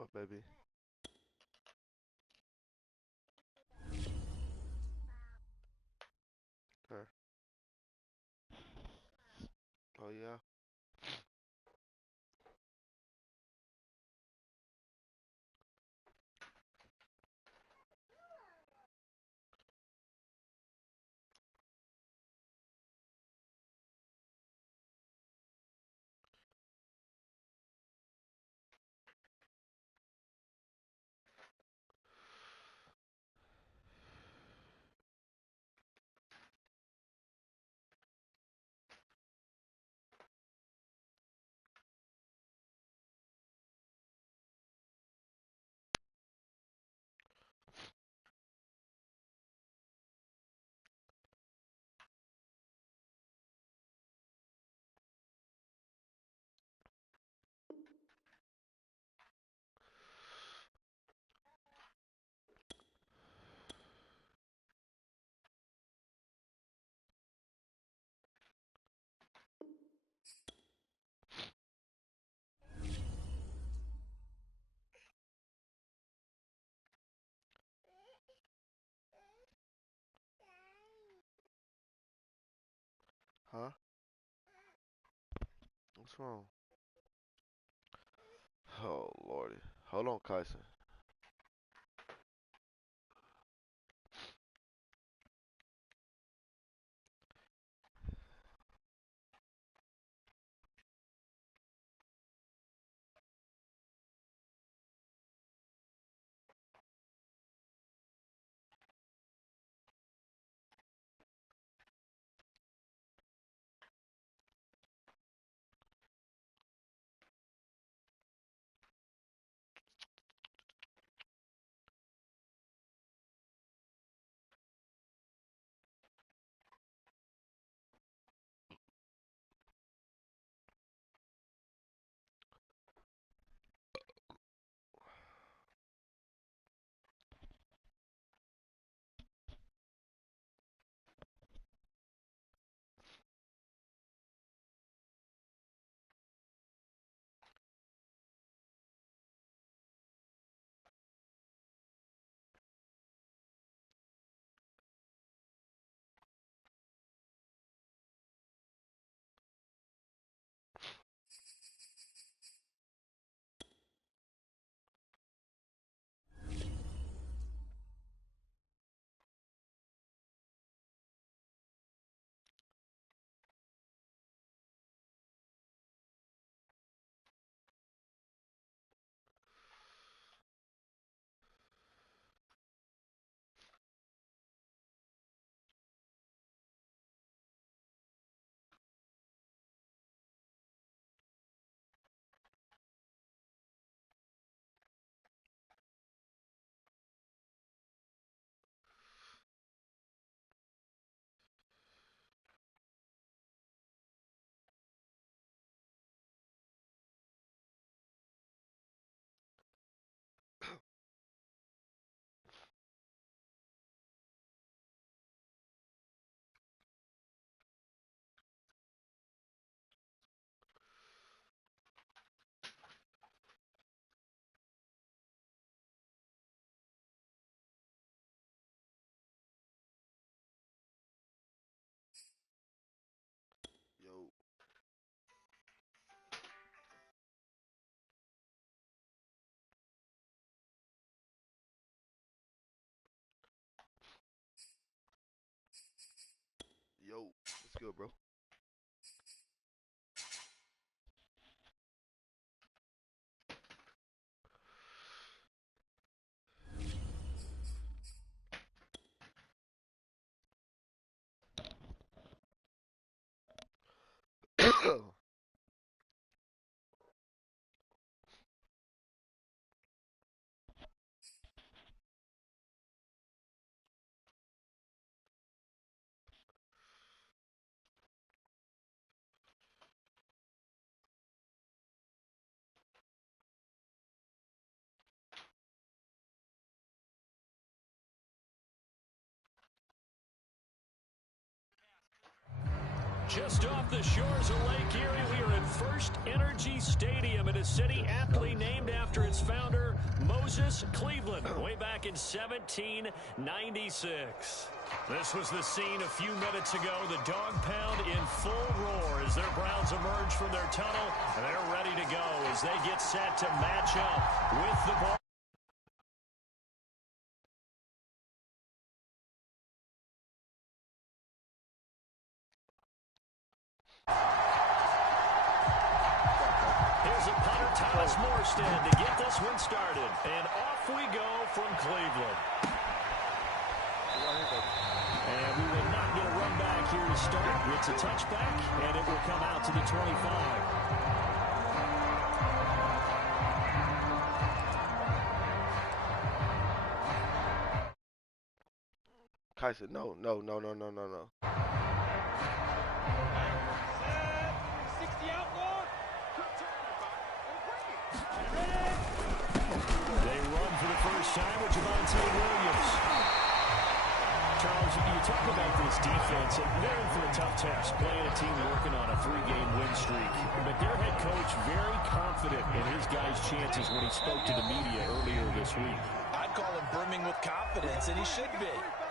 What, baby? Her. Oh, yeah. Huh? What's wrong? Oh, Lordy. Hold on, Kyson. Yo. Yo. What's good, bro? Just off the shores of Lake Erie, we are at First Energy Stadium in a city aptly named after its founder, Moses Cleveland, way back in 1796. This was the scene a few minutes ago. The dog pound in full roar as their Browns emerge from their tunnel, and they're ready to go as they get set to match up with the ball. Here's a punter, Thomas Morstead, to get this one started. And off we go from Cleveland. And we will not get a run back here to start. It's a touchback, and it will come out to the 25. Kai said, no. They run for the first time with Javonte Williams. Charles, you talk about this defense, and they're in for a tough test, playing a team working on a 3-game win streak. But their head coach very confident in his guys' chances when he spoke to the media earlier this week. I'd call him brimming with confidence, and he should be.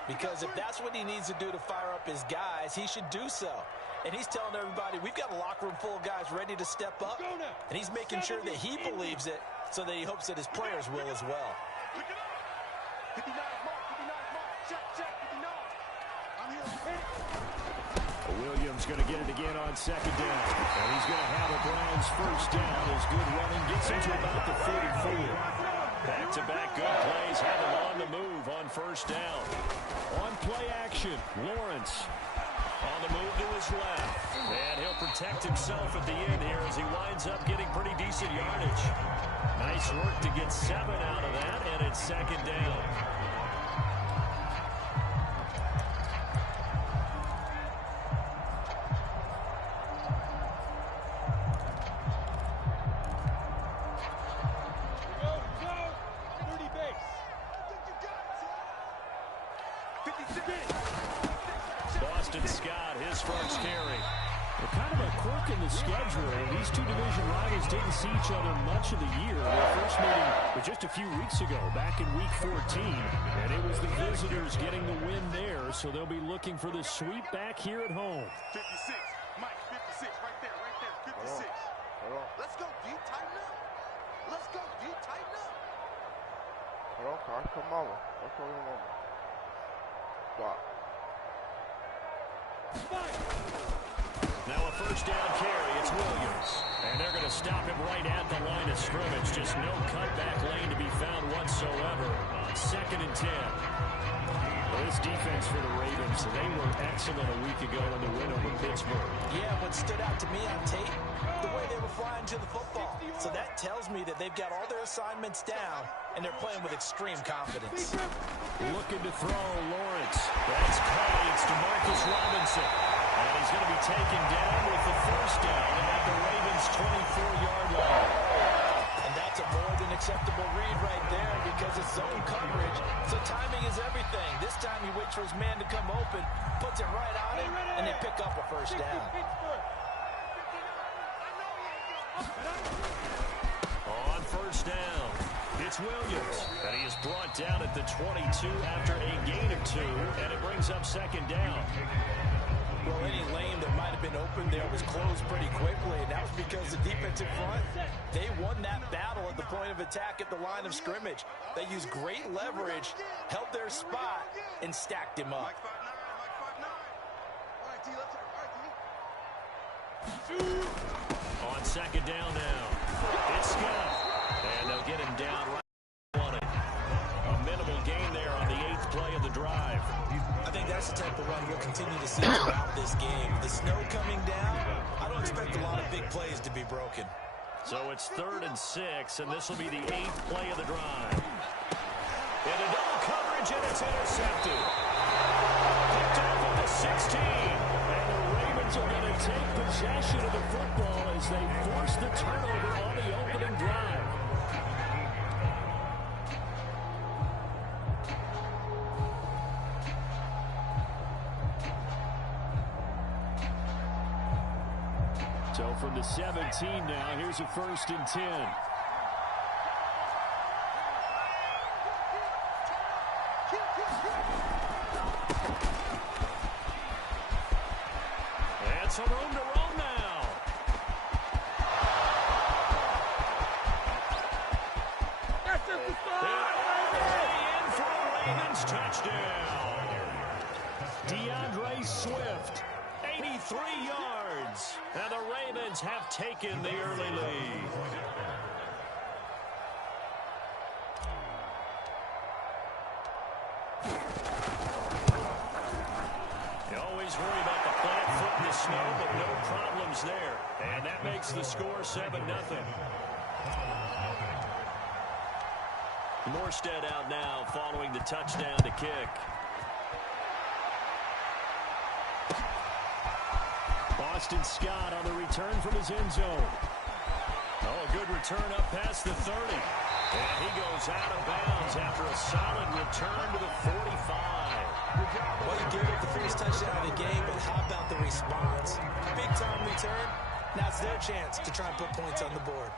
Because if that's what he needs to do to fire up his guys, he should do so. And he's telling everybody, we've got a locker room full of guys ready to step up. And he's making sure that he believes it so that he hopes that his players will as well. Williams going to get it again on second down. And he's going to have a Browns first down as good running gets him to about the 44. Back-to-back good plays have him on the move on first down. On play action, Lawrence on the move to his left. And he'll protect himself at the end here as he winds up getting pretty decent yardage. Nice work to get 7 out of that, and it's second down. Boston Scott, his first carry. Well, kind of a quirk in the schedule. These two division rivals didn't see each other much of the year. Their first meeting was just a few weeks ago, back in Week 14. And it was the visitors getting the win there, so they'll be looking for the sweep back here at home. 56, Mike, 56, right there, 56. Hold on. Let's go, D, tighten up. Let's go, D, tighten up. Hold on, Kai. Come mama. Let's go, mama. Stop. Now a first down carry, it's Williams. And they're going to stop him right at the line of scrimmage. Just no cutback lane to be found whatsoever. 2nd and 10. Well, this defense for the Ravens, they were excellent a week ago in the win over Pittsburgh. Yeah, what stood out to me on tape, the way they were flying to the football. So that tells me that they've got all their assignments down, and they're playing with extreme confidence. Looking to throw, Lawrence. That's caught. It's DeMarcus Robinson. And he's going to be taken down with the first down at the Ravens' 24-yard line. And that's a more than acceptable read right there because it's zone coverage. So timing is everything. This time he waits for his man to come open, puts it right on him, and they pick up a first down. On first down, it's Williams. And he is brought down at the 22 after a gain of 2, and it brings up second down. Well, any lane that might have been open there was closed pretty quickly, and that was because the defensive front, they won that battle at the point of attack at the line of scrimmage. They used great leverage, held their spot, and stacked him up. On second down now, it's Scott. And they'll get him down right on it. A minimal gain there on the 8th play of the drive. I think that's the type of run we'll continue to see throughout this game. The snow coming down, I don't expect a lot of big plays to be broken. So it's 3rd and 6, and this will be the 8th play of the drive. Into double coverage, and it's intercepted. Picked off at the 16. And the Ravens are going to take possession of the football as they force the turnover on the opening drive. So from the 17 now, here's a 1st and 10. And some room to roam now. That's just the start. In for a Ravens touchdown. DeAndre Swift, 83 yards. And the Ravens have taken the early lead. You always worry about the plant foot in the snow, but no problems there. And that makes the score 7-0. Morstead out now following the touchdown to kick. Boston Scott on the return from his end zone. Oh, a good return up past the 30. And he goes out of bounds after a solid return to the 45. Well, you gave up the first touchdown of the game, but how about the response? Big-time return. Now it's their chance to try and put points on the board.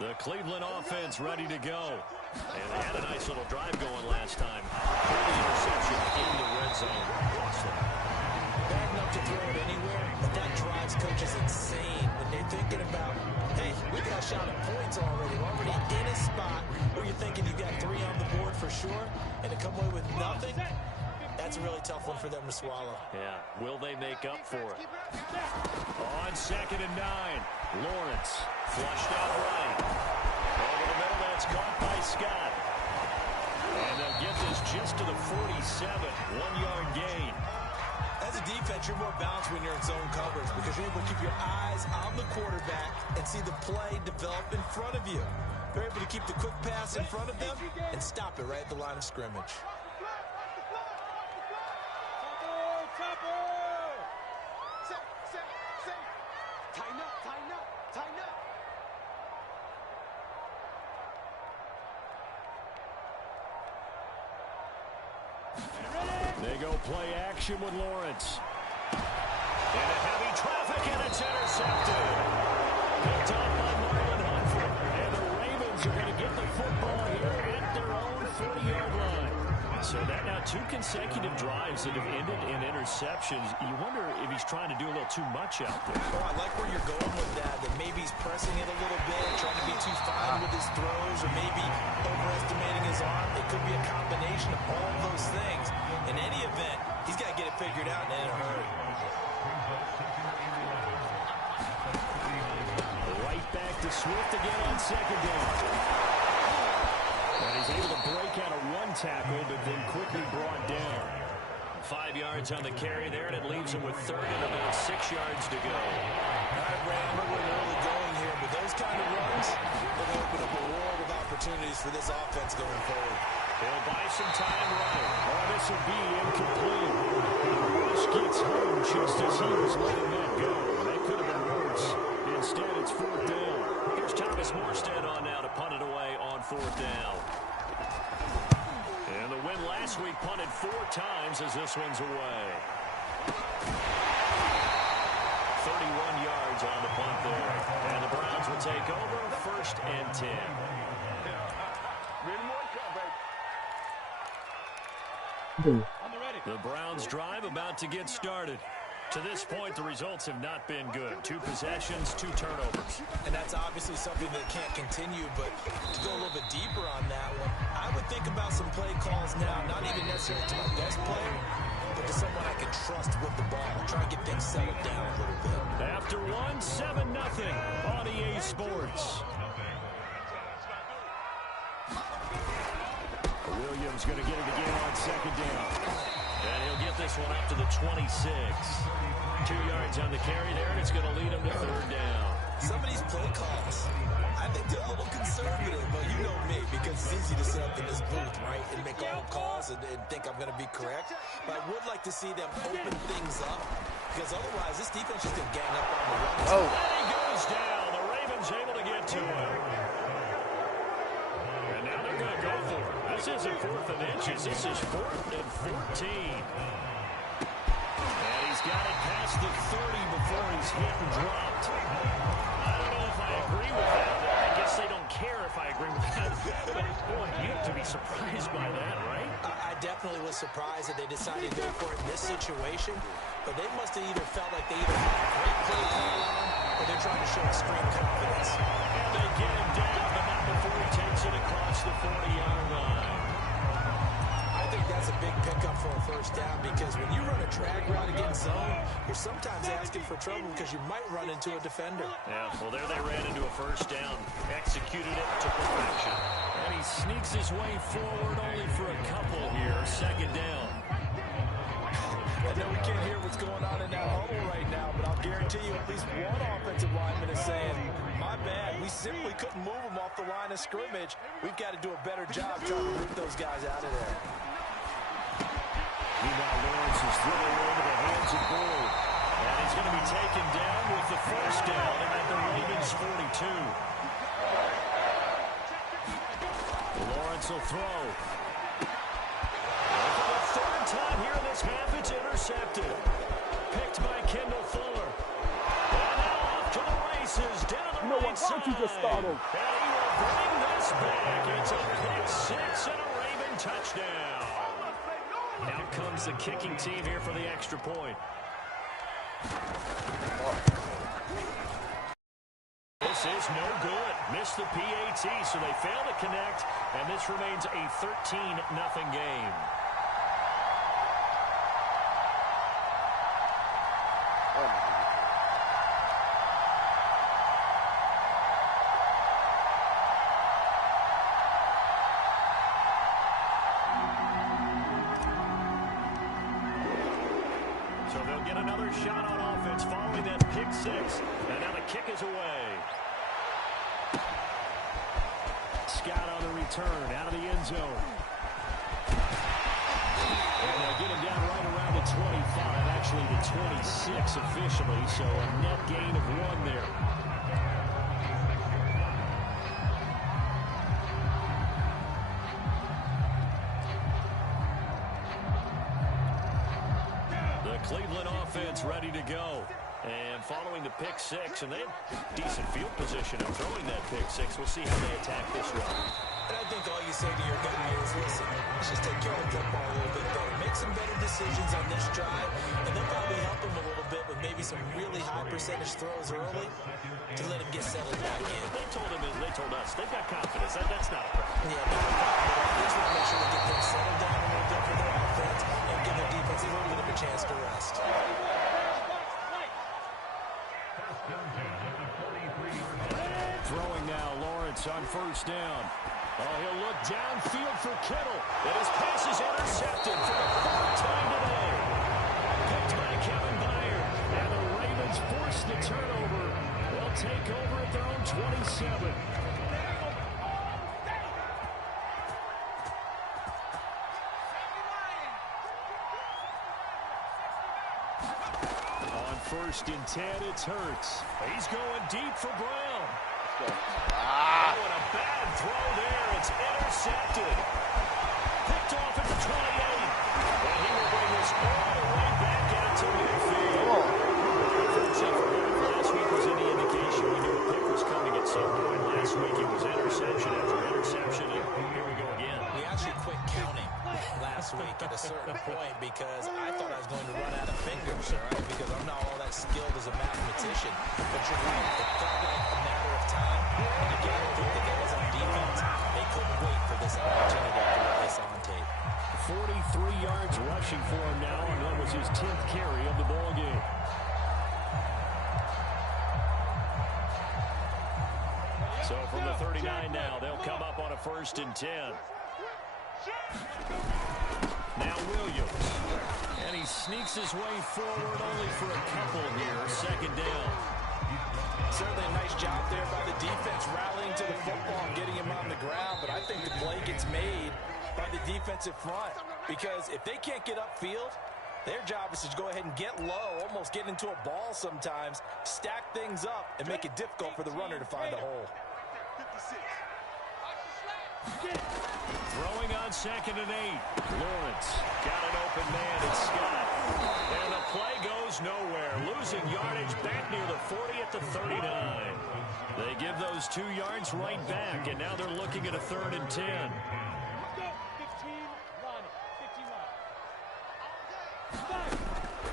The Cleveland offense ready to go. And they had a nice little drive going last time. Early interception in the red zone. Bad enough to throw it anywhere, but that drives coaches insane when they're thinking about, hey, we got a shot at points already. We're already in a spot where you're thinking you've got 3 on the board for sure, and to come away with nothing, that's a really tough one for them to swallow. Yeah, will they make up for it? On 2nd and 9, Lawrence flushed out right. Over the middle, that's caught by Scott. And they'll get this just to the 47, 1-yard gain. As a defense, you're more balanced when you're in zone coverage because you're able to keep your eyes on the quarterback and see the play develop in front of you. You're able to keep the quick pass in front of them and stop it right at the line of scrimmage. Tighten up, tighten up, tighten up. They go play action with Lawrence. Into heavy traffic, and it's intercepted. Picked off by Marlon Humphrey. And the Ravens are going to get the football here at their own 40-yard line. So that now 2 consecutive drives that have ended in interceptions. You wonder if he's trying to do a little too much out there. Oh, I like where you're going with that maybe he's pressing it a little bit, trying to be too fine with his throws, or maybe overestimating his arm. It could be a combination of all of those things. In any event, he's got to get it figured out in a hurry. Right back to Swift again on 2nd down. And he's able to break out of 1 tackle, but then quickly brought down. 5 yards on the carry there, and it leaves him with 3rd and about 6 yards to go. All right, Brandon, we're early going here, but those kind of runs will open up a world of opportunities for this offense going forward. He'll buy some time running. Oh, this will be incomplete. Rush gets home just as he was letting that go. That could have been worse. Instead, it's 4th down. Here's Thomas Morstead on now to punt it away on 4th down. And the win last week punted 4 times as this one's away. 31 yards on the punt there. And the Browns will take over 1st and 10. The Browns drive about to get started. To this point, the results have not been good. 2 possessions, 2 turnovers. And that's obviously something that can't continue, but to go a little bit deeper on that one, I would think about some play calls now, not even necessarily to my best player, but to someone I can trust with the ball, try and get things settled down a little bit. After 1, 7-0 on EA Sports. Williams going to get it again on 2nd down. And he'll get this one up to the 26. 2 yards on the carry there, and it's going to lead him to 3rd down. Some of these play calls, I think they're a little conservative, but you know me, because it's easy to sit up in this booth, right, and make all calls and think I'm going to be correct. But I would like to see them open things up, because otherwise this defense is going to gang up on the run. Oh. And he goes down. The Ravens able to get to him. And now they're going to go for it. This isn't 4th and inches. This is 4th and 14. And he's He's got it past the 30 before he's hit and dropped. I don't know if I agree with that. I guess they don't care if I agree with that. But, boy, you have to be surprised by that, right? I definitely was surprised that they decided to go for it in this situation. But they must have either felt like they either had a great play plan or they're trying to show extreme confidence. And they get him down. The number 4 takes it across the 40-yard line. I think that's a big pickup for a first down because when you run a drag route against zone, you're sometimes asking for trouble because you might run into a defender. Yeah, well, there they ran into a first down. Executed it to perfection. And he sneaks his way forward only for a couple here. Second down. I know we can't hear what's going on in that huddle right now, but I'll guarantee you at least one offensive lineman is saying, my bad, we simply couldn't move them off the line of scrimmage. We've got to do a better job trying to root those guys out of there. Meanwhile, Lawrence is throwing into the hands of Bull. And he's going to be taken down with the first down at the Ravens 42. Lawrence will throw. For the third time here in this half, it's intercepted. Picked by Kendall Fuller. And now off to the races, down the right side. And he will bring this back. It's a pick six and a Raven touchdown. Now comes the kicking team here for the extra point. This is no good. Missed the PAT, so they fail to connect, and this remains a 13-0 game. So they'll get another shot on offense following that pick six, and now the kick is away. Scott on the return, out of the end zone. And they'll get him down right around the 25, actually the 26 officially, so a net gain of 1 there. The Cleveland offense ready to go. And following the pick six, and they have decent field position of throwing that pick six. We'll see how they attack this run. And I think all you say to your guy is, listen, let's just take care of the football a little bit better. Make some better decisions on this drive, and they'll probably help him a little bit with maybe some really high percentage throws early to let him get settled back in. They told us, they've got confidence. That's not a problem. Yeah, no problem. They just want to make sure they get things settled down a little bit for their offense and give their defense a little bit of a chance to rest. Throwing now, Lawrence on first down. Oh, he'll look downfield for Kittle. And his pass is intercepted for the third time today. Picked by Kevin Byard. And the Ravens force the turnover. They'll take over at their own 27. On first and 10, it's Hurts. He's going deep for Brown. Oh, and a bad throw there. It's intercepted. Picked off at the 28. And he will bring this all the way back out to midfield. Last week was any indication we knew a pick was coming at some point. Last week it was interception after interception. And here we go again. We actually quit counting last week at a certain point because I thought I was going to run out of fingers, all right? Because I'm not all that skilled as a mathematician. But you're right. It felt like a matter of time. And again, I think the guys on defense, they couldn't wait for this opportunity to put this on tape. 43 yards rushing for him now, and that was his 10th carry of the ball game. So from the 39 now, they'll come up on a first and 10. Now Williams. And he sneaks his way forward only for a couple here. Second down. Certainly a nice job there by the defense rallying to the football and getting him on the ground, but I think the play gets made by the defensive front because if they can't get upfield, their job is to go ahead and get low, almost get into a ball sometimes, stack things up, and make it difficult for the runner to find a hole. 56. Throwing on 2nd and 8. Lawrence got an open man. It's Scott. And the play goes nowhere. Losing yardage back near the 40 at the 39. They give those 2 yards right back, and now they're looking at a 3rd and 10.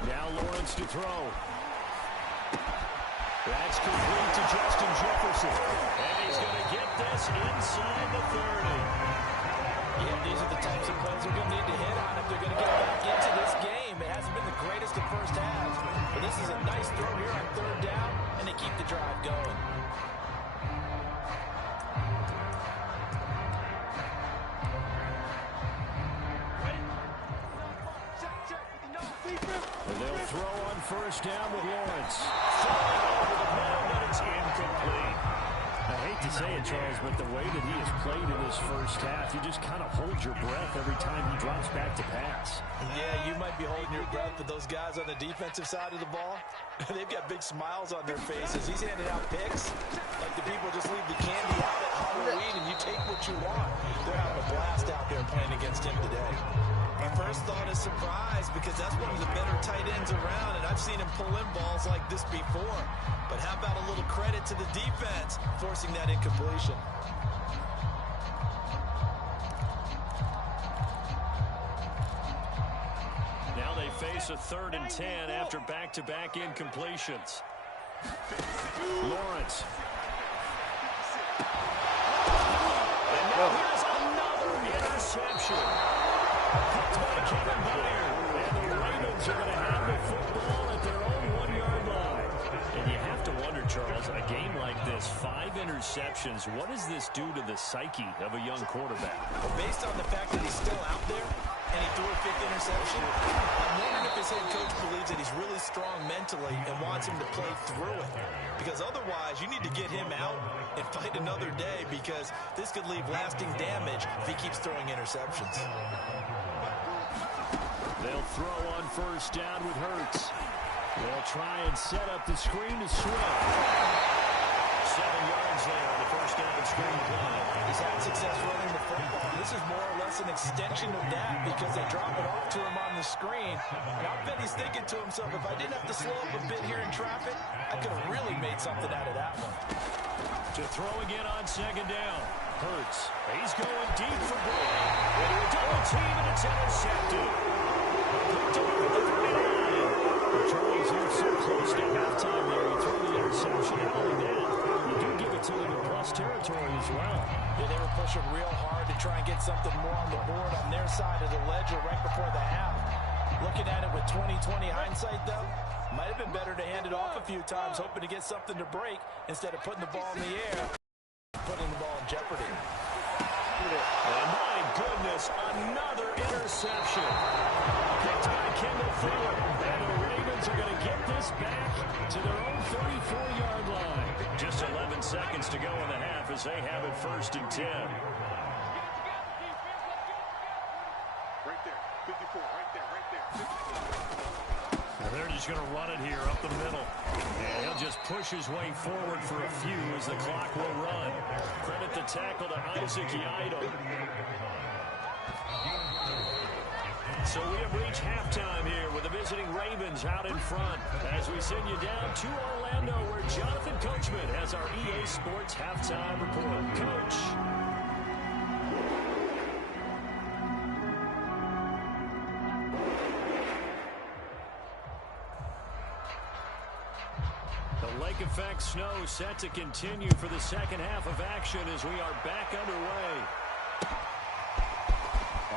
Now Lawrence to throw. That's complete to Justin Jefferson. And he's going to get this inside the 30. Yeah, these are the types of plays they're going to need to hit on if they're going to get back into this game. It hasn't been the greatest of first halves, but this is a nice throw here on 3rd down, and they keep the drive going. And they'll throw on 1st down with Lawrence. Throwing over the middle, but it's incomplete. I hate to say it, Charles, but the way that he has played in this first half, you just kind of hold your breath every time he drops back to pass. Yeah, you might be holding your breath, but those guys on the defensive side of the ball, they've got big smiles on their faces. He's handing out picks like the people just leave the candy out at Halloween and you take what you want. They're having a blast out there playing against him today. My first thought is surprise because that's one of the better tight ends around, and I've seen him pull in balls like this before. But how about a little credit to the defense forcing that incompletion? Now they face a 3rd and 10 after back-to-back incompletions. Lawrence. And now here's another interception. Picked by Kevin Byard. And the Ravens are going to have the football at their own 1-yard line. And you have to wonder, Charles, a game like this, 5 interceptions, what does this do to the psyche of a young quarterback? Well, based on the fact that he's still out there and he threw a 5th interception, I'm wondering if his head coach believes that he's really strong mentally and wants him to play through it. Because otherwise, you need to get him out and fight another day because this could leave lasting damage if he keeps throwing interceptions. They'll throw on 1st down with Hurts. They'll try and set up the screen to Swift. 7 yards there on the 1st down screen play. He's had success running the football. This is more or less an extension of that because they drop it off to him on the screen. And I bet he's thinking to himself, if I didn't have to slow up a bit here in traffic, I could have really made something out of that one. To throw again on 2nd down. Hurts. He's going deep for Boyd. Into a double team, and it's intercepted. Picked off at the 39. Charles, you're so close to halftime there. You throw the interception, and only that, you do give it to them in plus territory as well. Yeah, they were pushing real hard to try and get something more on the board on their side of the ledger right before the half. Looking at it with 20/20 hindsight, though, might have been better to hand it off a few times, hoping to get something to break instead of putting the ball in the air, putting the ball in jeopardy. And my goodness, another interception. Picked by Kendall Fuller. And the Ravens are going to get this back to their own 34-yard line. Just 11 seconds to go in the half as they have it 1st and 10. Right there, 54, right there, right there. 54. And they're just going to run it here up the middle. And he'll just push his way forward for a few as the clock will run. Credit the tackle to Isaac Yiadom. So we have reached halftime here with the visiting Ravens out in front as we send you down to Orlando where Jonathan Coachman has our EA Sports halftime report. Coach. The lake effect snow set to continue for the second half of action as we are back underway.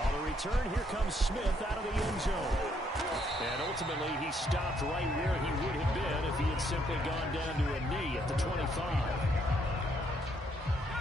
On the return, here comes Smith out of the end zone. And ultimately, he stopped right where he would have been if he had simply gone down to a knee at the 25.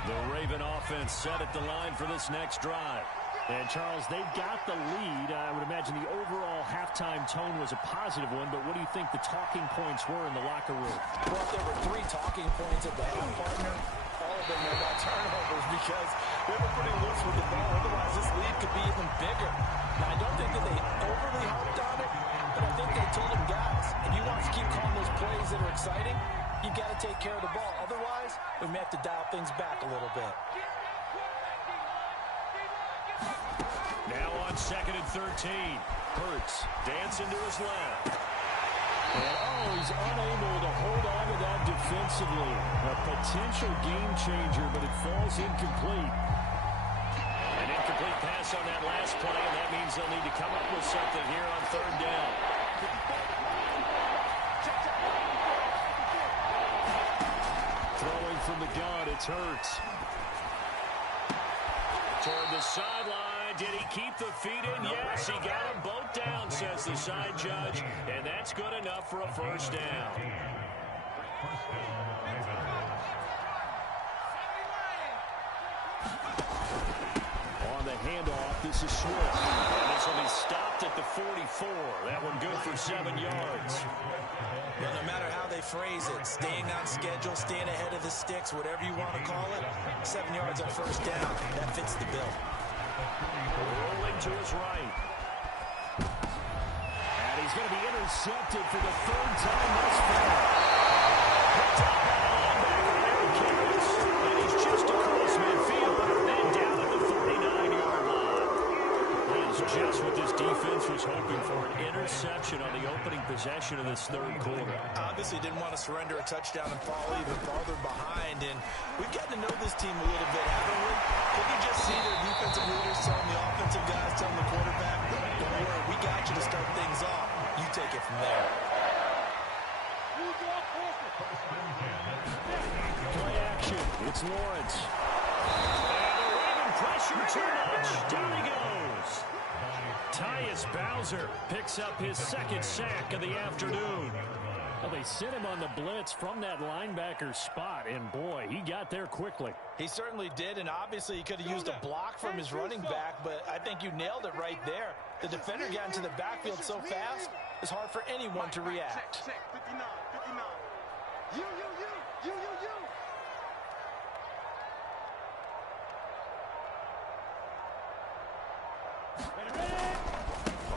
The Raven offense set at the line for this next drive. And, Charles, they've got the lead. I would imagine the overall halftime tone was a positive one, but what do you think the talking points were in the locker room? Well, if there were 3 talking points at the half, partner, all of them were about turnovers because they were pretty loose with the ball. Otherwise, this lead could be even bigger. Now, I don't think that they overly harped on it, but I think they told them, guys, if you want to keep calling those plays that are exciting, you've got to take care of the ball. Otherwise, we may have to dial things back a little bit. Now on 2nd and 13. Hurts dancing to his left. And, he's unable to hold on to that defensively. A potential game changer, but it falls incomplete. An incomplete pass on that last play, and that means they'll need to come up with something here on 3rd down. Throwing from the gun, it's Hurts. Toward the sideline. Did he keep the feet in? Yes, he got them both down, says the side judge. And that's good enough for a 1st down. On the handoff, this is Swift. And this will be stopped at the 44. That one good for 7 yards. Well, no matter how they phrase it, staying on schedule, staying ahead of the sticks, whatever you want to call it, 7 yards on 1st down, that fits the bill. Rolling to his right. And he's going to be intercepted for the 3rd time thus far. Picked up by the linebacker, Aaron Karras. And he's just across midfield, then down at the 39-yard line. That is just what this defense was hoping for, an interception on the opening possession of this 3rd quarter. Obviously didn't want to surrender a touchdown and fall even farther behind, and we've gotten to know this team a little bit, haven't we? Can you just see their defensive leaders telling the offensive guys, telling the quarterback, don't worry, we got you to start things off. You take it from there. Play action. It's Lawrence. And a Raven pressure too much. Down he goes. Tyus Bowser picks up his 2nd sack of the afternoon. Well, they sent him on the blitz from that linebacker spot, and boy, he got there quickly. He certainly did, and obviously he could have used a block from his running back, but I think you nailed it right there. The defender got into the backfield so fast, it's hard for anyone to react. Check, 59, 59. You.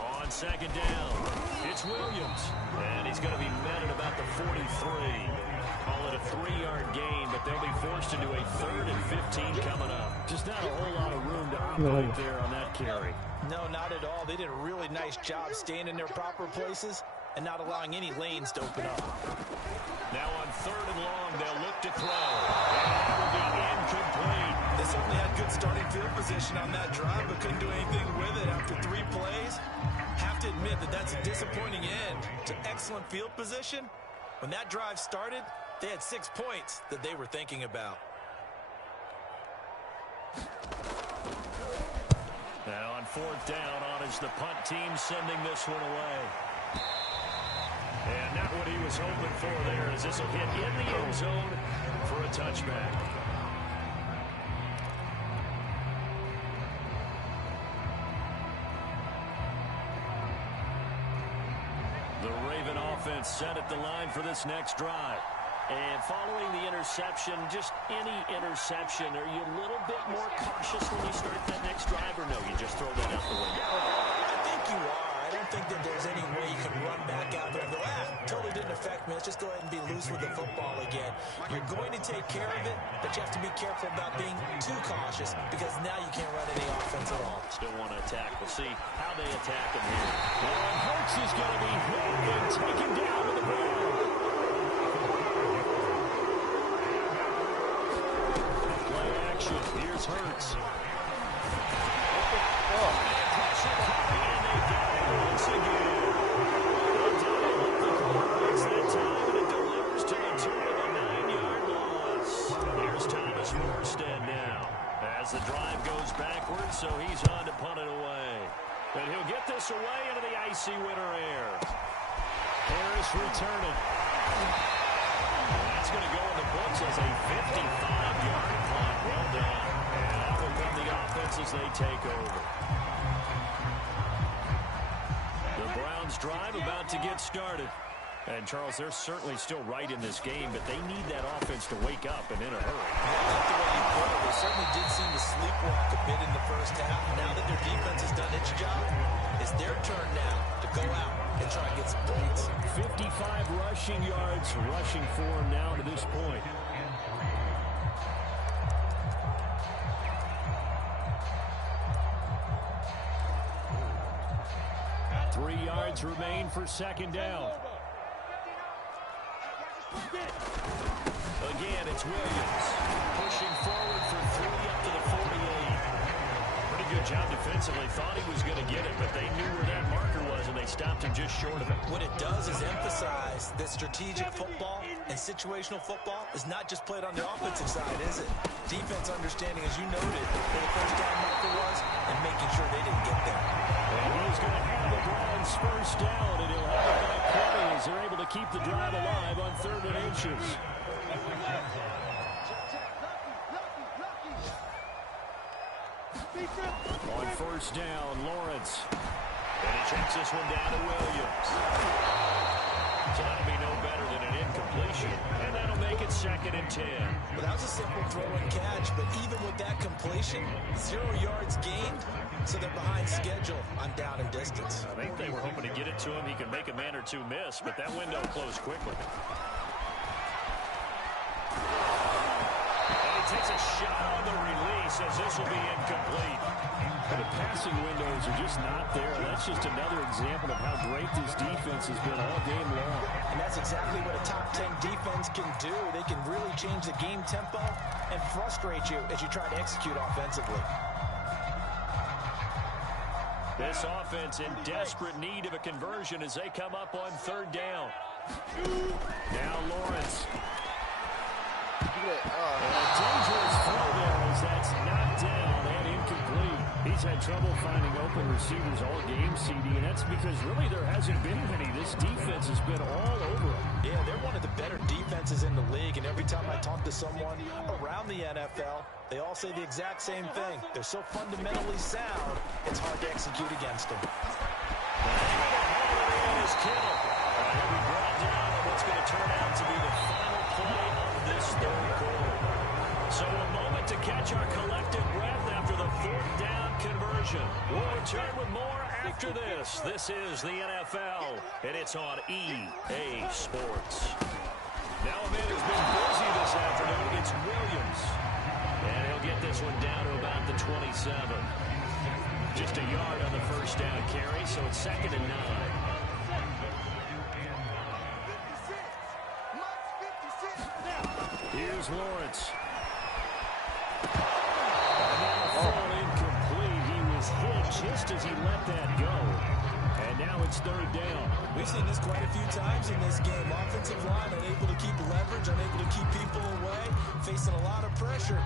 On 2nd down, it's Williams. And he's going to be met at about the 43. Call it a 3-yard gain, but they'll be forced into a 3rd and 15 coming up. Just not a whole lot of room to operate there on that carry. No, not at all. They did a really nice job staying in their proper places and not allowing any lanes to open up. Now on 3rd and long, they'll look to throw. And that will be incomplete. They certainly had good starting field position on that drive, but couldn't do anything with it after 3 plays. Have to admit that that's a disappointing end to excellent field position. When that drive started, they had 6 points that they were thinking about. Now on 4th down, on is the punt team sending this one away. And not what he was hoping for there, as this will hit in the end zone for a touchback. The Raven offense set at the line for this next drive. And following the interception, just any interception, are you a little bit more cautious when you start that next drive, or no, you just throw that out the window? I think you are. I don't think that there's any way you can run back out there and go, totally didn't affect me. Let's just go ahead and be loose with the football again. You're going to take care of it, but you have to be careful about being too cautious, because now you can't run any offense at all. Still want to attack. We'll see how they attack him here. And Hurts is going to be hit and taken down to the ground. Play action. Here's Hurts. And they got it once again. That time, and it delivers to the 2 of a 9-yard loss. Here's Thomas Morstead now. As the drive goes backwards, so he's on to punt it away. And he'll get this away into the icy winter air. Harris returning. That's going to go in the books as a 55-yard punt. Well done. And out will come the offense as they take over. The Browns drive about to get started. And, Charles, they're certainly still right in this game, but they need that offense to wake up and in a hurry. I like the way you put it. They certainly did seem to sleepwalk a bit in the first half. Now that their defense has done its job, it's their turn now to go out and try and get some points. 55 rushing yards rushing for him now to this point. 3 yards remain for second down. Again, it's Williams pushing forward for 3 up to the 48. Pretty good job defensively. Thought he was going to get it, but they knew where that marker was, and they stopped him just short of it. What it does is emphasize that strategic football and situational football is not just played on the offensive side, is it? Defense understanding, as you noted, where the first down marker was and making sure they didn't get there. And he's going to have the Browns first down, and he'll have it by 20 as they're able to keep the drive alive on 3rd and inches. On first down, Lawrence. And he checks this one down to Williams. So that'll be no better than an incompletion. And that'll make it 2nd and 10. Well, that was a simple throw and catch, but even with that completion, 0 yards gained, so they're behind schedule on down and distance. I think they were hoping to get it to him. He could make a man or two miss, but that window closed quickly. And he takes a shot on the release as this will be incomplete. The passing windows are just not there. That's just another example of how great this defense has been all game long. And that's exactly what a top 10 defense can do. They can really change the game tempo and frustrate you as you try to execute offensively. This offense in desperate need of a conversion as they come up on 3rd down. Now Lawrence. Oh. A dangerous throw there as that's knocked down and incomplete. He's had trouble finding open receivers all game, CD, and that's because really there hasn't been many. This defense has been all over him. Yeah, they're one of the better defenses in the league, and every time I talk to someone around the NFL, they all say the exact same thing. They're so fundamentally sound, it's hard to execute against them. Here's Kittle. He'll be brought down on what's going to turn out to be the final play of this 3rd quarter. So a moment to catch our collective breath after the 4th down conversion. We'll return with more after this. This is the NFL, and it's on EA Sports. Now a man who's been busy this afternoon, it's Williams. And he'll get this one down to about the 27. Just a yard on the first down carry, so it's 2nd and 9. Here's Lawrence. Fall incomplete. He was hit just as he let that go. And now it's 3rd down. We've seen this quite a few times in this game. Offensive line unable to keep leverage, unable to keep people away, facing a lot of pressure.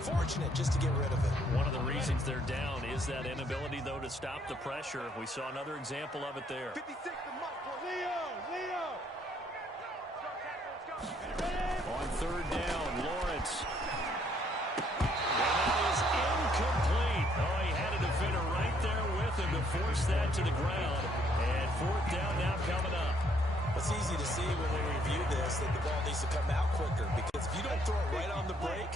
Fortunate just to get rid of it. One of the reasons they're down is that inability, though, to stop the pressure. We saw another example of it there. 56 to Leo. On 3rd down, Lawrence. That is incomplete. Oh, he had a defender right there with him to force that to the ground. And 4th down now coming up. It's easy to see when we review this that the ball needs to come out quicker, because if you don't throw it right on the break,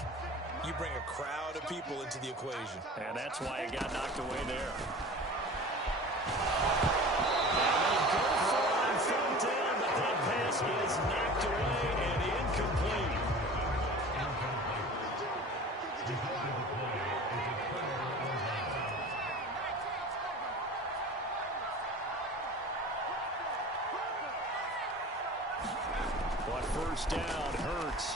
you bring a crowd of people into the equation. And that's why it got knocked away there. Down, but that pass is knocked away and incomplete. On first down, Hurts.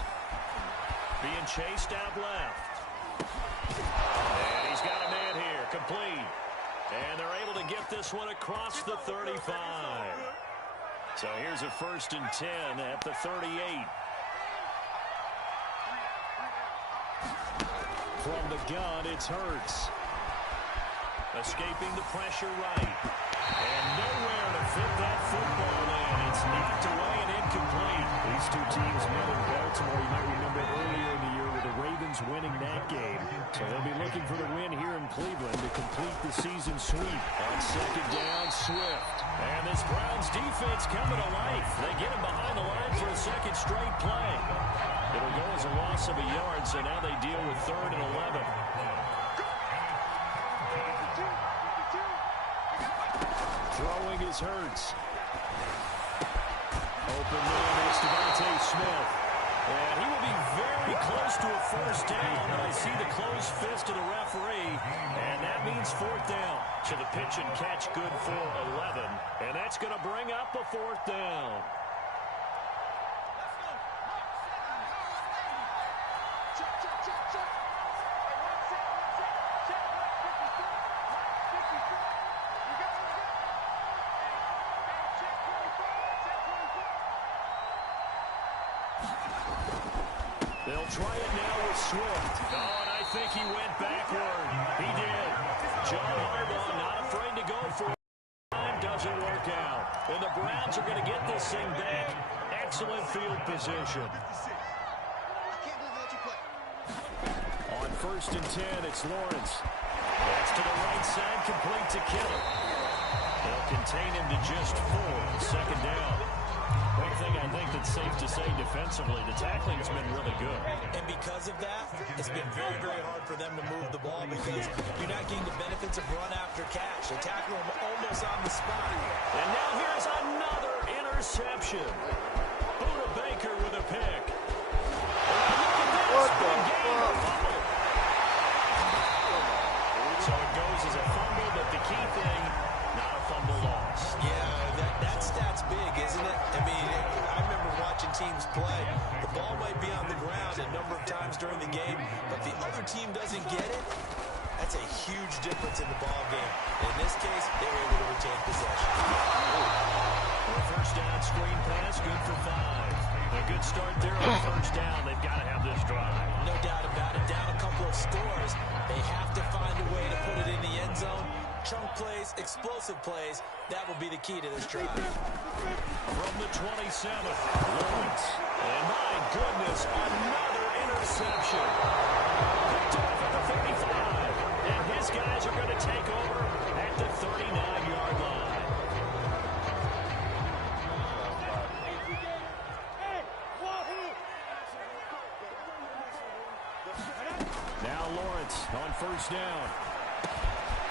Being chased out left. And he's got a man here, complete. And they're able to get this one across the 35. So here's a 1st and 10 at the 38. From the gun, it's Hurts. Escaping the pressure right. And nowhere to fit that football in. It's knocked away and incomplete. These two teams met in Baltimore. You might remember earlier in the year with the Ravens winning that game. So they'll be looking for the win here in Cleveland to complete the season sweep. On 2nd down, Swift. And this Browns defense coming to life. They get him behind the line for a 2nd straight play. It'll go as a loss of a yard, so now they deal with 3rd and 11. Throwing is Hurts. Open man is Devontae Smith. And he will be very close to a first down, but I see the closed fist of the referee, and that means fourth down. To the pitch and catch, good for 11. And that's going to bring up a fourth down. They'll try it now with Swift. Oh, and I think he went backward. He did. John Harbaugh not afraid to go for it. Time doesn't work out. And the Browns are going to get this thing back. Excellent field position. On 1st and 10, it's Lawrence. That's to the right side, complete to Kittle. They'll contain him to just 4. Second down. One thing I think that's safe to say defensively, the tackling's been really good. And because of that, it's been very, very hard for them to move the ball because you're not getting the benefits of run after catch. They tackle him almost on the spot. And now here's another interception. Buda Baker with a pick. What the fuck? So it goes as a fumble, but the key thing, not a fumble loss. Yeah, that stat's big, isn't it? I mean, I remember watching teams play. The ball might be on the ground a number of times during the game, but the other team doesn't get it. That's a huge difference in the ball game. In this case, they were able to retain possession. A first down screen pass, good for 5. A good start there on first down. They've got to have this drive. No doubt about it. Down a couple of scores. They have to find a way to put it in the end zone. Chunk plays, explosive plays. That will be the key to this drive. From the 27, Lawrence. And my goodness, another interception. Picked off at the 35. And his guys are going to take over at the 39-yard line. Now Lawrence on first down.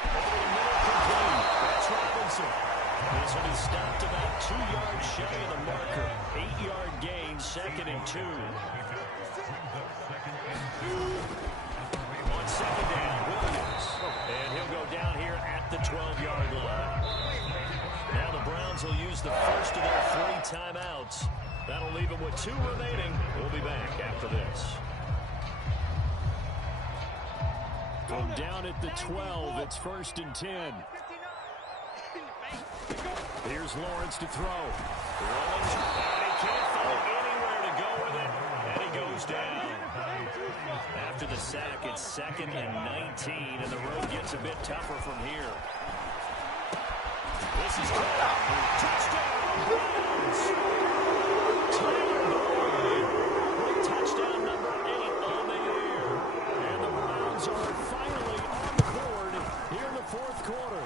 Over the middle, complete. That's Robinson. This will be stopped about 2 yards shy of the marker. 8-yard gain, 2nd and 2. On second down, Williams. And he'll go down here at the 12-yard line. Now the Browns will use the first of their 3 timeouts. That'll leave them with 2 remaining. We'll be back after this. From down at the 12, it's 1st and 10. Here's Lawrence to throw. Rollins, and he can't find anywhere to go with it, and he goes down. After the sack, it's 2nd and 19, and the road gets a bit tougher from here. This is good. Touchdown, Browns! Tyler Boyd with touchdown number 8 on the year. And the Browns are finally on the board here in the 4th quarter.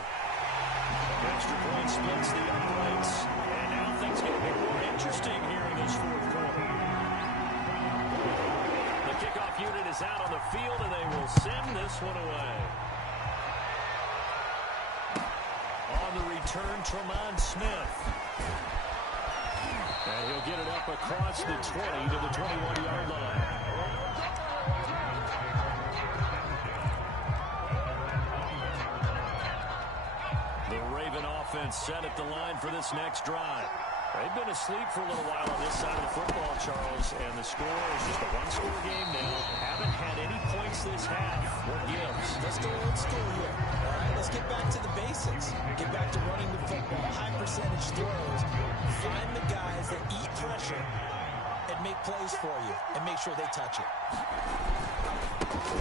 Extra point splits the uprights, and now things get a bit more interesting here in this 4th quarter. The kickoff unit is out on the field, and they will send this one away. On the return, Tremont Smith. And he'll get it up across the 20 to the 21-yard line. The Raven offense set at the line for this next drive. They've been asleep for a little while on this side of the football, Charles, and the score is just a one-score game now. Haven't had any points this half. What gives? Let's go old school here. All right, let's get back to the basics. Get back to running the football, high percentage throws. Find the guys that eat pressure and make plays for you, and make sure they touch it.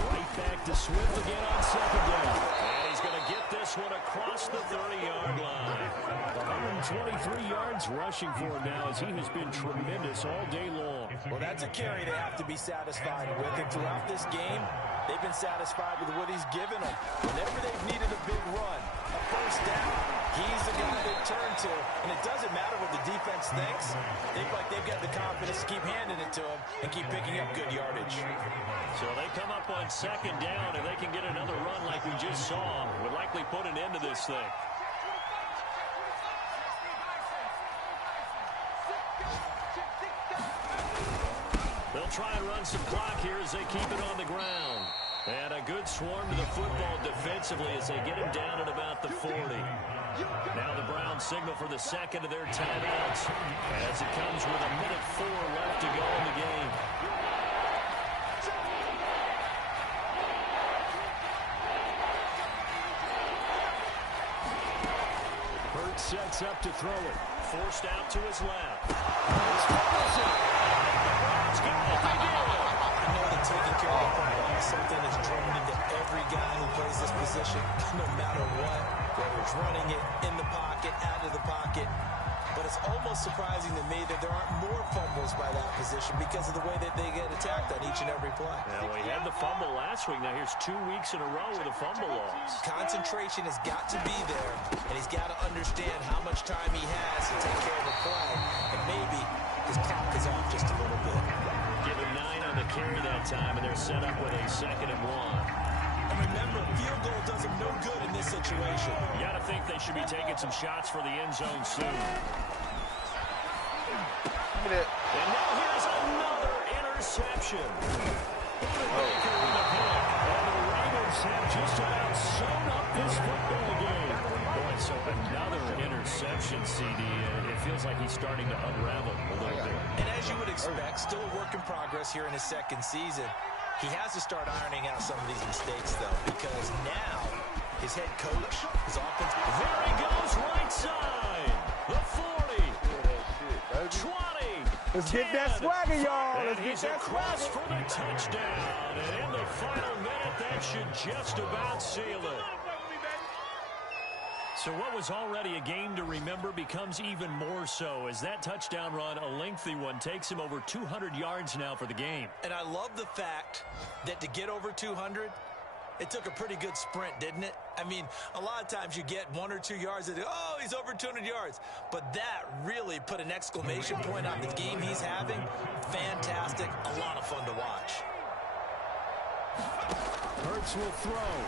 Right back to Swift again on second down. And he's going to get this one across the 30-yard line. 123 yards rushing for him now as he has been tremendous all day long. Well, that's a carry they have to be satisfied with. And throughout this game, they've been satisfied with what he's given them. Whenever they've needed a big run, a first down, he's the guy they turn to. And it doesn't matter what the defense thinks. They feel like they've got the confidence to keep handing it to him and keep picking up good yardage. So they come up on second down, and they can get another run like we just saw. Would likely put an end to this thing. They'll They'll try and run some clock here as they keep it on the ground. And a good swarm to the football defensively as they get him down at about the 40. Now the Browns signal for the second of their timeouts as it comes with 1:04 left to go in the game. Hurts sets up to throw it. Forced out to his left. I know that taking care of the football is something that's drummed into every guy who plays this position, no matter what, whether it's running it, in the pocket, out of the pocket. But it's almost surprising to me that there aren't more fumbles by that position because of the way that they get attacked on each and every play. Now, we had the fumble last week. Now, here's 2 weeks in a row with a fumble loss. Concentration has got to be there, and he's got to understand how much time he has to take care of the play, and maybe his clock is off just a little bit. Give him 9 on the carry that time, and they're set up with a 2nd and 1. And remember, field goal does him no good in this situation. You got to think they should be taking some shots for the end zone soon. Look at it. And now here's another interception. Baker with the pick. And the Ravens have just about sewn up this football game. Boy, so another interception, CD. It feels like he's starting to unravel a little bit. And as you would expect, still a work in progress here in his second season. He has to start ironing out some of these mistakes, though, because now his head coach, his offense... There he goes, right side. The 40. 20. Let's get that swagger, y'all. And he's across for the touchdown. And in the final minute, that should just about seal it. So what was already a game to remember becomes even more so as that touchdown run, a lengthy one, takes him over 200 yards now for the game. And I love the fact that to get over 200, it took a pretty good sprint, didn't it? I mean, a lot of times you get 1 or 2 yards and, oh, he's over 200 yards. But that really put an exclamation point on the game he's having. Fantastic. A lot of fun to watch. Hurts will throw.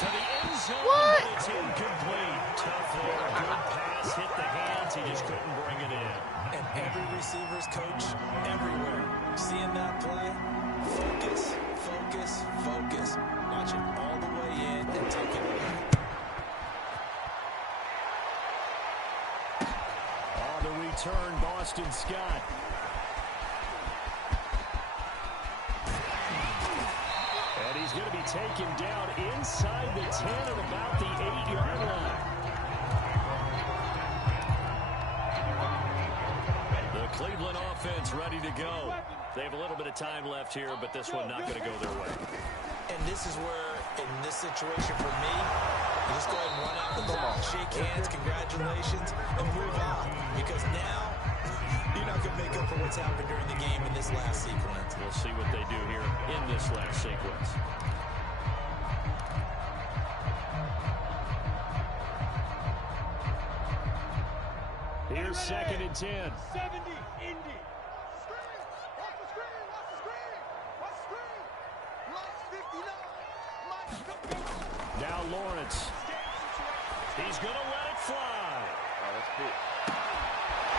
To the end zone, but it's incomplete. Tough there. Good pass. Hit the hands. He just couldn't bring it in. And every receiver's coach everywhere. Seeing that play, focus, focus, focus. Watch it all the way in and take it away. On the return, Boston Scott. And he's going to be taken down inside the 10 at about the 8-yard line. The Cleveland offense ready to go. They have a little bit of time left here, but this one not going to go their way. And this is where, in this situation for me, you just go ahead and run out the ball, shake hands, congratulations, and move on. Because now, you're not going to make up for what's happened during the game in this last sequence. We'll see what they do here in this last sequence. Here's 2nd and 10. 70, Indy. Screen. Watch the screen. Watch the screen. Watch the screen. Lights 59. Lights 59. Now Lawrence. He's going to let it fly. Oh, that's good.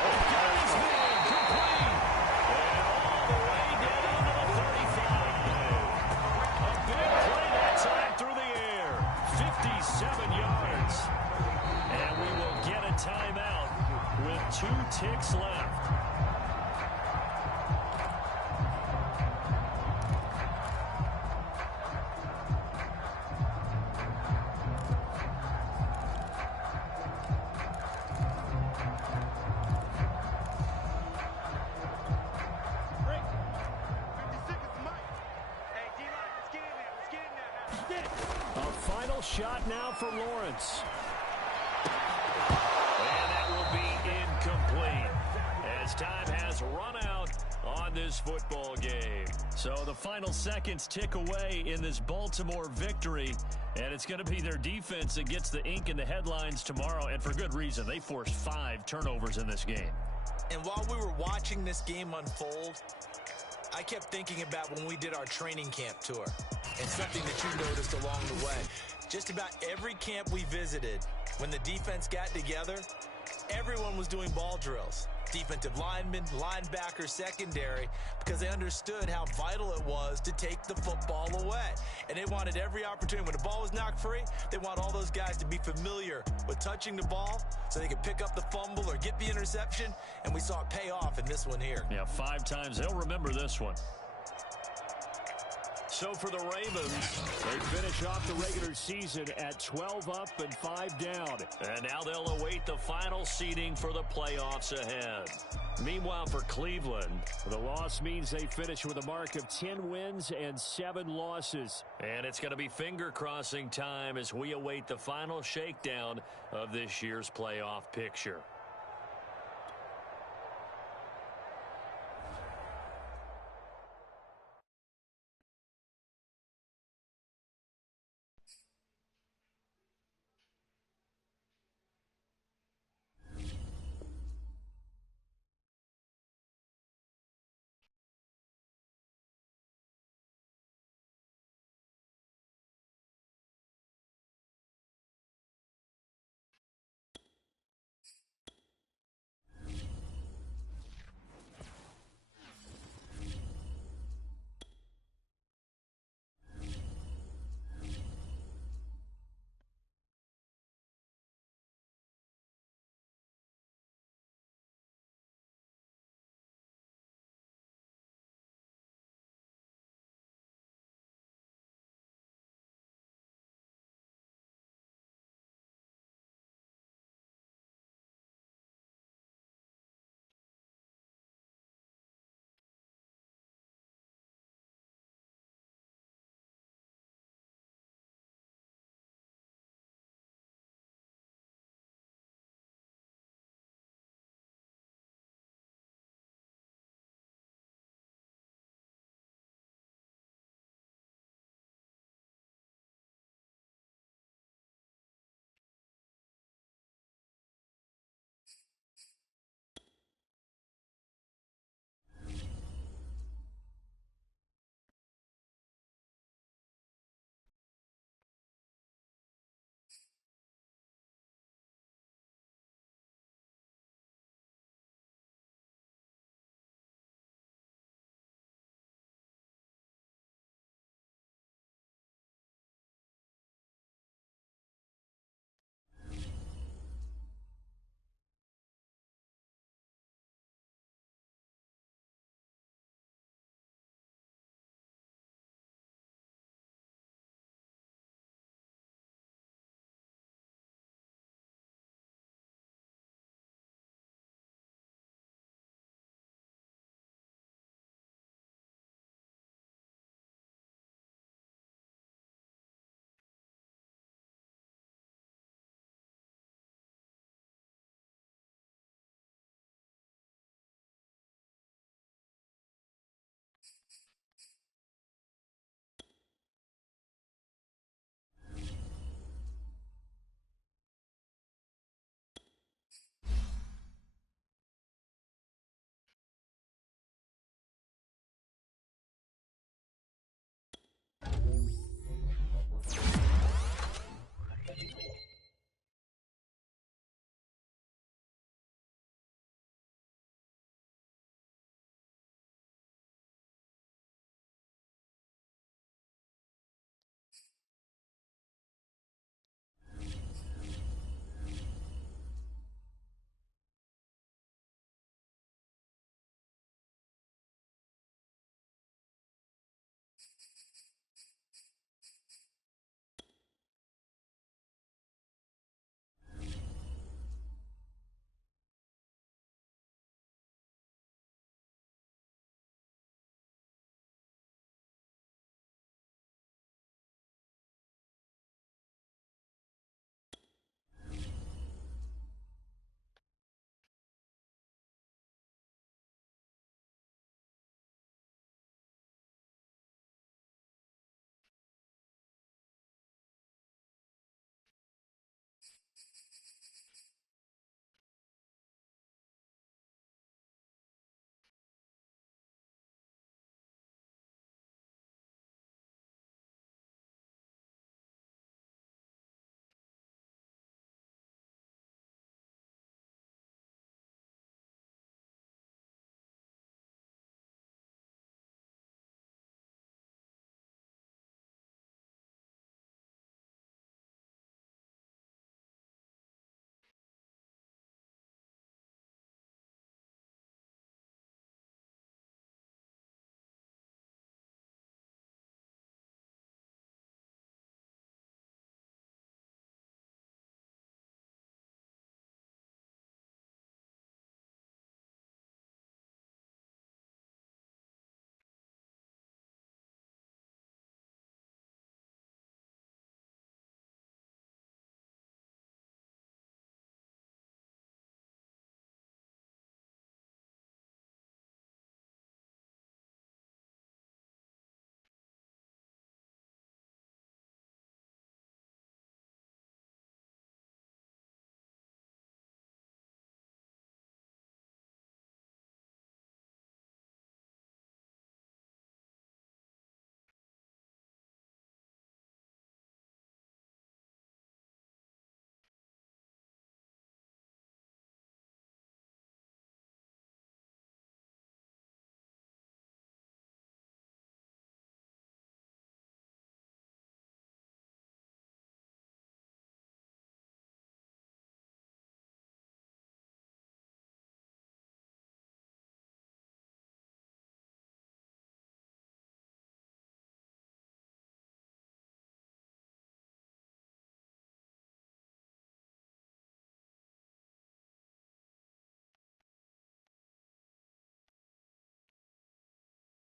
Got his man complete. And all the way down to the 35. A big play that time through the air. 57 yards. And we will get a timeout with 2 ticks left. A final shot now for Lawrence. And that will be incomplete as time has run out on this football game. So the final seconds tick away in this Baltimore victory, and it's going to be their defense that gets the ink in the headlines tomorrow, and for good reason. They forced 5 turnovers in this game. And while we were watching this game unfold, I kept thinking about when we did our training camp tour, and something that you noticed along the way. Just about every camp we visited, when the defense got together, Everyone was doing ball drills. Defensive linemen, linebackers, secondary, because they understood how vital it was to take the football away. And they wanted every opportunity. When the ball was knocked free, they want all those guys to be familiar with touching the ball so they could pick up the fumble or get the interception. And we saw it pay off in this one here. Yeah, 5 times. They'll remember this one. So for the Ravens, they finish off the regular season at 12 up and 5 down. And now they'll await the final seeding for the playoffs ahead. Meanwhile, for Cleveland, the loss means they finish with a mark of 10 wins and 7 losses. And it's going to be finger-crossing time as we await the final shakedown of this year's playoff picture.